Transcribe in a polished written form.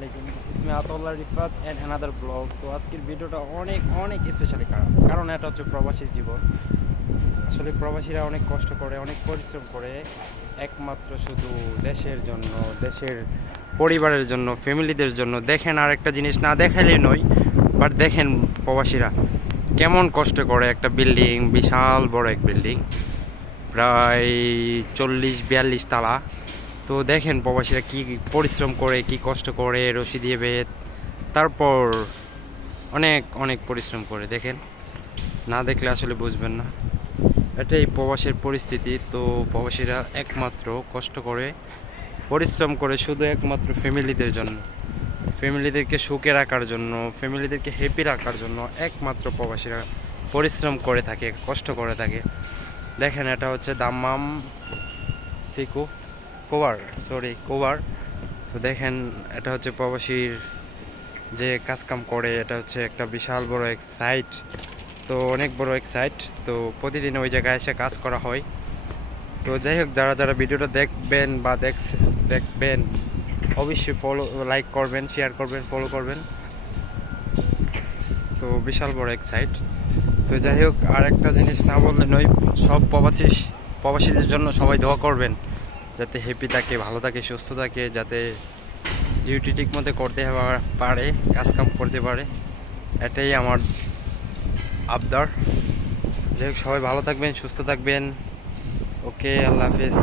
আলাইকুম, ইসমি Ataullah Rifat and another blog. তো আজকের ভিডিওটা অনেক অনেক স্পেশালি, কারণ এটা হচ্ছে প্রবাসীর জীবন। আসলে প্রবাসীরা অনেক কষ্ট করে, অনেক পরিশ্রম করে, একমাত্র শুধু দেশের জন্য, দেশের পরিবারের জন্য, ফ্যামিলিদের জন্য। দেখেন, আর একটা জিনিস না দেখালেই নয়, বাট দেখেন প্রবাসীরা কেমন কষ্ট করে। একটা বিল্ডিং, বিশাল বড় এক বিল্ডিং, প্রায় 40-42 তালা। তো দেখেন প্রবাসীরা কি পরিশ্রম করে, কি কষ্ট করে, রশি দিয়ে বেত, তারপর অনেক অনেক পরিশ্রম করে। দেখেন, না দেখলে আসলে বুঝবেন না। এটাই প্রবাসের পরিস্থিতি। তো প্রবাসীরা একমাত্র কষ্ট করে, পরিশ্রম করে শুধু একমাত্র ফ্যামিলিদের জন্য, ফ্যামিলিদেরকে সুখে রাখার জন্য, ফ্যামিলিদেরকে হ্যাপি রাখার জন্য একমাত্র প্রবাসীরা পরিশ্রম করে থাকে, কষ্ট করে থাকে। দেখেন, এটা হচ্ছে দাম্মাম সিকো কোবার। তো দেখেন, এটা হচ্ছে প্রবাসীর যে কাজকাম করে। এটা হচ্ছে একটা বিশাল বড় এক সাইট, তো অনেক বড় এক সাইট। তো প্রতিদিন ওই জায়গায় এসে কাজ করা হয়। তো যাই হোক, যারা যারা ভিডিওটা দেখবেন বা দেখবেন, অবশ্যই লাইক করবেন, শেয়ার করবেন, ফলো করবেন। তো বিশাল বড় এক সাইট। তো যাই হোক, আর একটা জিনিস না বললে নয়, সব প্রবাসীদের জন্য সবাই দোয়া করবেন, যাতে হ্যাপি থাকে, ভালো থাকে, সুস্থ থাকে, যাতে ডিউটি ঠিক মতো করতে পারে, কাজকাম করতে পারে। এটাই আমার আবদার। যাই হোক, সবাই ভালো থাকবেন, সুস্থ থাকবেন। ওকে, আল্লাহ হাফেজ।